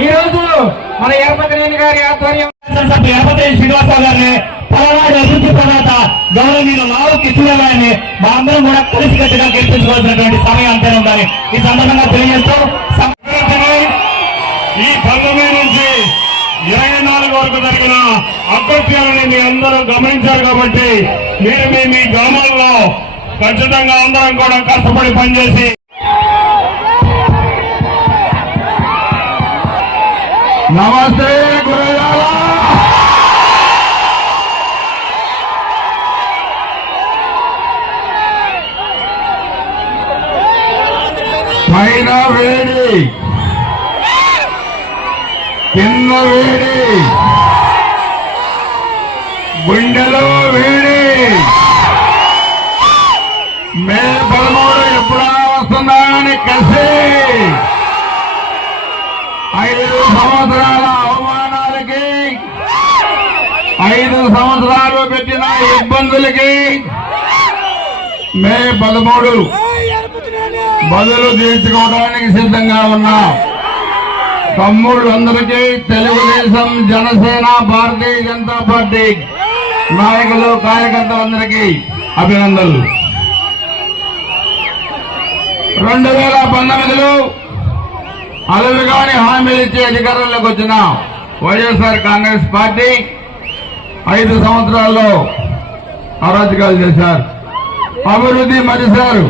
ఈ రోజు మన ఎరపతినేని గారి ఆధ్వర్యం ఎరపతి శ్రీనివాసరావు గారిని పలనాడు అభివృద్ధి ప్రదాత గౌరవనీయులు లావు కిషోర్ గారిని మా అందరం కూడా కలిసికట్టుగా గెలిపించుకోవాల్సినటువంటి సమయం అంతే ఉండాలి. ఈ సందర్భంగా తెలియజేస్తూ ఈ 19 నుంచి 24 వరకు జరిగిన అకృత్యాలని మీ అందరూ గమనించారు కాబట్టి మీరు మీ గ్రామాల్లో ఖచ్చితంగా అందరం కూడా కష్టపడి పనిచేసి నమస్తే గురజాల పైన వేడి కింద వేడి గుండెలో వేడి మే 13 ఎప్పుడా వస్తుందా అని కసి 5 సంవత్సరాల అవమానాలకి 5 సంవత్సరాలు పెట్టిన ఇబ్బందులకి మే 13 బదులు తీర్చుకోవడానికి సిద్ధంగా ఉన్నా తమ్ముళ్ళందరికీ తెలుగుదేశం జనసేన భారతీయ జనతా పార్టీ నాయకులు కార్యకర్తలందరికీ అభినందనలు. 2019లో అలవిగాని హామీలు ఇచ్చి అధికారంలోకి వచ్చిన వైఎస్ఆర్ కాంగ్రెస్ పార్టీ 5 సంవత్సరాల్లో అరాచకాలు చేశారు, అభివృద్ధి మరిశారు.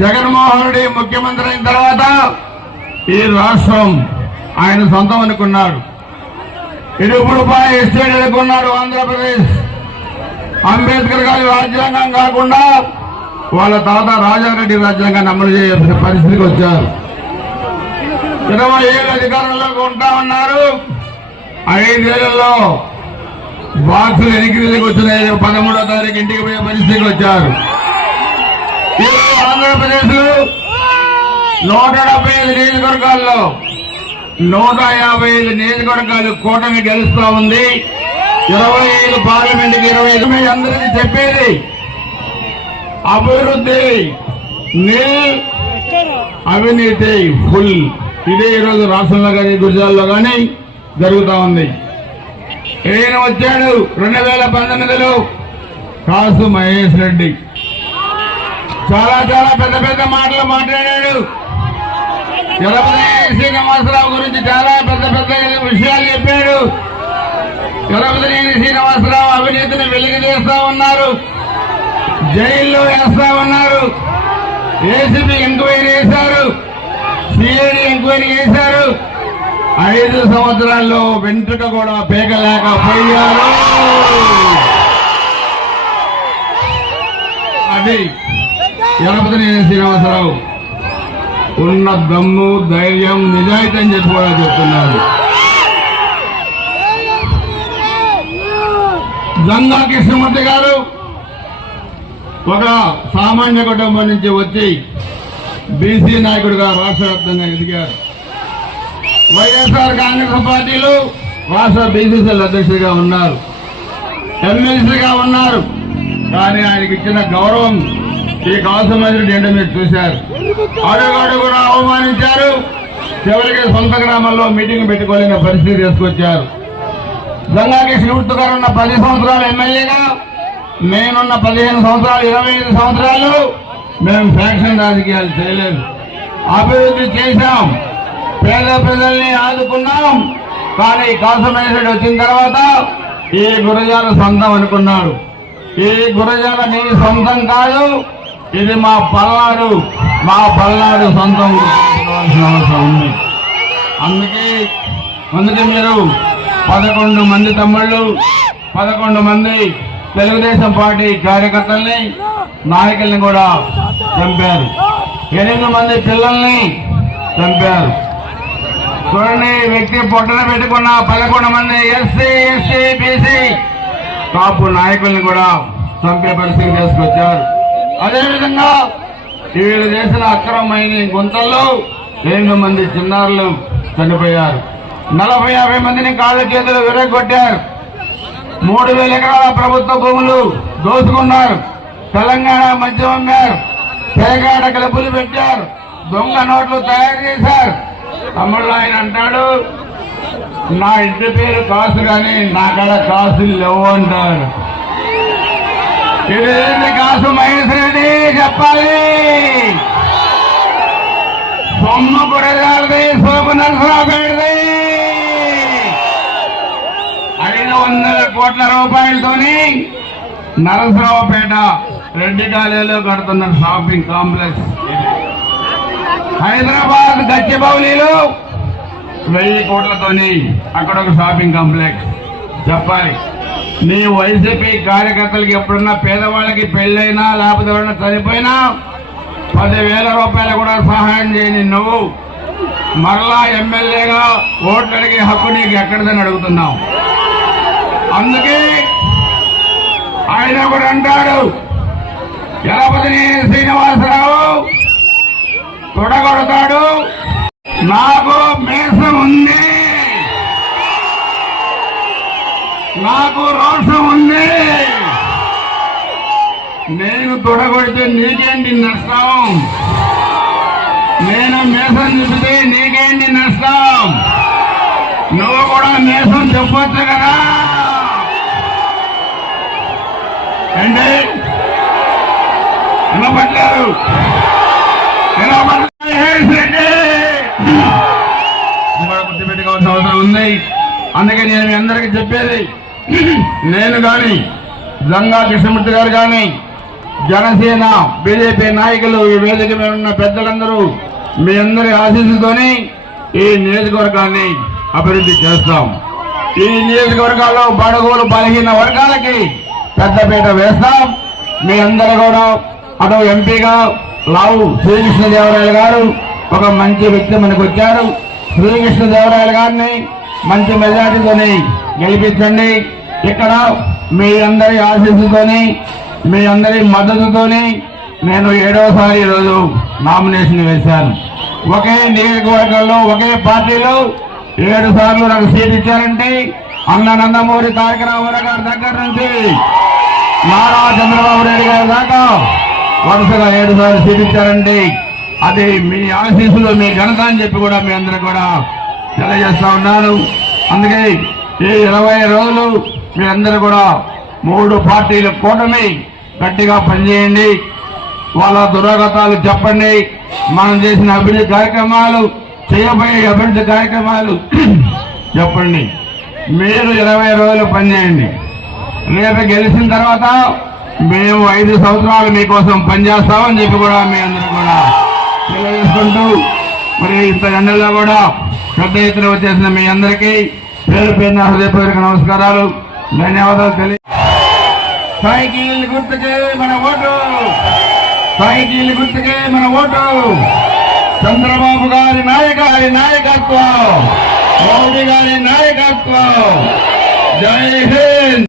జగన్మోహన్ రెడ్డి ముఖ్యమంత్రి అయిన తర్వాత ఈ రాష్ట్రం ఆయన సొంతం అనుకున్నాడు. ఇడుపుడుపాయ ఎస్టేట్ అనుకున్నాడు ఆంధ్రప్రదేశ్. అంబేద్కర్ గారి రాజ్యాంగం కాకుండా వాళ్ళ తాత రాజారెడ్డి రాజ్యాంగాన్ని అమలు చేయాల్సిన పరిస్థితికి వచ్చారు. 20 ఏళ్ళు అధికారంలోకి ఉంటా ఉన్నారు. 5 ఏళ్లలో బాక్సులు ఎన్నికలకు వచ్చినాయి. 13వ తారీఖు ఇంటికి పోయే పరిస్థితికి వచ్చారు. ఆంధ్రప్రదేశ్ లో 175 నియోజకవర్గాల్లో 155 నియోజకవర్గాలు కూటమి గెలుస్తా ఉంది. 25 పార్లమెంట్కి 25 అందరికీ చెప్పేది అభివృద్ధి నీల్, అవినీతి ఫుల్. ఇదే ఈరోజు రాష్ట్రంలో కానీ గుజరాత్లో కానీ జరుగుతా ఉంది. ఈయన వచ్చాడు 2019లో కాసు మహేష్ రెడ్డి. చాలా పెద్ద పెద్ద మాటలు మాట్లాడాడు. తిరుపతి శ్రీనివాసరావు గురించి చాలా పెద్ద విషయాలు చెప్పాడు. తిరుపతి శ్రీనివాసరావు అవినీతిని వెలుగు చేస్తా ఉన్నారు, జైల్లో వేస్తా ఉన్నారు. ఏసీబీ ఎంక్వైరీ చేశారు, సిఐడి ఎంక్వైరీ చేశారు. 5 సంవత్సరాల్లో వెంట్రుక కూడా పేకలేకపోయారు. అది తిరుపతి శ్రీనివాసరావు ఉన్న దమ్ము, ధైర్యం, నిజాయితీ అని చెప్పి కూడా చెప్తున్నారు. జంగా కృష్ణమూర్తి గారు ఒక సామాన్య కుటుంబం నుంచి వచ్చి బీసీ నాయకుడిగా రాష్ట్ర వ్యాప్తంగా ఎదిగారు. వైఎస్ఆర్ కాంగ్రెస్ పార్టీలో రాష్ట్ర బీసీసీఎల్ అధ్యక్షుడిగా ఉన్నారు, ఎమ్మెల్సీగా ఉన్నారు. కానీ ఆయనకి ఇచ్చిన గౌరవం ఈ కాసుమేశ్వరుడు ఏంటో మీరు చూశారు. అడుగడుగునా అవమానించారు. చివరికి సొంత గ్రామంలో మీటింగ్ పెట్టుకోలేని పరిస్థితి తీసుకొచ్చారు. జంగా కృష్ణమూర్తి గారు ఉన్న 10 సంవత్సరాలు ఎమ్మెల్యేగా, నేనున్న 15 సంవత్సరాలు 25 సంవత్సరాలు మేము ఫ్యాక్షన్ రాజకీయాలు చేయలేదు. అభివృద్ధి చేశాం, పేద ప్రజల్ని ఆదుకున్నాం. కానీ కాసుమేశ్వరుడు వచ్చిన తర్వాత ఈ గురజాల సొంతం అనుకున్నాడు. ఈ గురజాల నీ సొంతం కాదు, ఇది మా పల్నాడు సొంతం అవసరం ఉంది. అందుకే మీరు 11 మంది తమ్ముళ్ళు, 11 మంది తెలుగుదేశం పార్టీ కార్యకర్తల్ని, నాయకుల్ని కూడా చంపారు. 8 మంది పిల్లల్ని చంపారు. చూడండి, వ్యక్తి పొట్టన పెట్టుకున్న 11 మంది ఎస్సీ, బీసీ కాపు నాయకుల్ని కూడా చంపే పరిస్థితి తీసుకొచ్చారు. అదేవిధంగా వీళ్ళు చేసిన అక్రమమైన గుంతల్లో 2 మంది చిన్నారులు చనిపోయారు. 40-50 మందిని కాళ్ళ చేతులు విరగొట్టారు. 3000 ఎకరాల ప్రభుత్వ భూములు దోచుకున్నారు. తెలంగాణ మద్యం అమ్మారు, పేకాట క్లబ్బులు పెట్టారు, దొంగ నోట్లు తయారు చేశారు. తమ్ముళ్ళు ఆయన అంటాడు, నా ఇంటి పేరు కాసు కానీ నా కాడ కాసులు లేవు అంటారు. ఇది కాసు మహేష్ రెడ్డి చెప్పాలి. సొమ్ము గురజాలది, సోపు నరసరావుపేటది. 500 కోట్ల రూపాయలతోని నరసరావుపేట రెడ్డి కాలేజీలో కడుతున్న షాపింగ్ కాంప్లెక్స్. హైదరాబాద్ గచ్చిబౌలిలో 1000 కోట్లతోని అక్కడ ఒక షాపింగ్ కాంప్లెక్స్. చెప్పాలి, నీ వైసీపీ కార్యకర్తలకి ఎప్పుడన్నా పేదవాళ్ళకి పెళ్ళైనా లేకపోతే ఎవరైనా చనిపోయినా 10,000 రూపాయలు కూడా సహాయం చేయని నువ్వు మరలా ఎమ్మెల్యేగా ఓట్లు అడిగే హక్కు నీకు ఎక్కడిదని అడుగుతున్నావు. అందుకే ఆయన కూడా అంటాడు, ఎలపతిని శ్రీనివాసరావు తొడగొడతాడు, నాకు మేసం ఉంది, నాకు రోషం ఉంది, నేను తొడగొడితే నీకేంటి నష్టం, నేను మేసం తిప్పితే నీకేంటి నష్టం, నువ్వు కూడా మేసం చెప్పొచ్చు కదా. ఏంటి వినపట్లేదు, గుర్తుపెట్టుకోవాల్సిన అవసరం ఉంది. అందుకే నేను మీ అందరికీ చెప్పేది, నేను కానీ జంగా కృష్ణమూర్తి గారు కానీ జనసేన బీజేపీ నాయకులు ఈ వేదిక మీద ఉన్న పెద్దలందరూ మీ అందరి ఆశీస్సుతోని ఈ నియోజకవర్గాన్ని అభివృద్ధి చేస్తాం. ఈ నియోజకవర్గాల్లో బడుగులు బలహీన వర్గాలకి పెద్దపీట వేస్తాం. మీ అందరూ కూడా అటు ఎంపీగా లావు శ్రీకృష్ణదేవరాయలు గారు ఒక మంచి వ్యక్తి మనకు వచ్చారు. శ్రీకృష్ణదేవరాయలు గారిని మంచి మెజార్టీతోని గెలిపించండి. ఇక్కడ మీ అందరి ఆశీస్సుతోని మీ అందరి మద్దతుతోని నేను 7వసారి ఈరోజు నామినేషన్ వేశాను. ఒకే నియోజకవర్గంలో ఒకే పార్టీలో 7 సార్లు నాకు సీట్ ఇచ్చారంటే అన్న నందమూరి తారక రామారావు గారి దగ్గర నుంచి నారా చంద్రబాబు నాయుడు గారి దాకా వరుసగా 7 సార్లు సీట్ ఇచ్చారండి. అది మీ ఆశీస్సులు, మీ ఘనత అని చెప్పి కూడా మీ అందరూ కూడా తెలియజేస్తా ఉన్నాను. అందుకే ఈ 20 రోజులు మీ అందరూ కూడా 3 పార్టీల కూటమి గట్టిగా పనిచేయండి. వాళ్ళ దురాగతాలు చెప్పండి, మనం చేసిన అభివృద్ధి కార్యక్రమాలు, చేయబోయే అభివృద్ధి కార్యక్రమాలు చెప్పండి. మీరు 20 రోజులు పనిచేయండి. రేపు గెలిచిన తర్వాత మేము 5 సంవత్సరాలు మీకోసం పనిచేస్తామని చెప్పి కూడా మీ అందరూ కూడా తెలియజేసుకుంటూ, మరి ఇంత ఎండల్లో కూడా పెద్ద ఎత్తున వచ్చేసిన మీ అందరికీ పేరు పేరున హృదయపూర్వక నమస్కారాలు, ధన్యవాదాలు తెలియ. సైకిల్ గుర్తుకే మన ఓటు, సైకిల్ గుర్తుకే మన ఓటు. చంద్రబాబు గారి నాయకత్వం, మోడీ గారి నాయకత్వం. జై హింద్.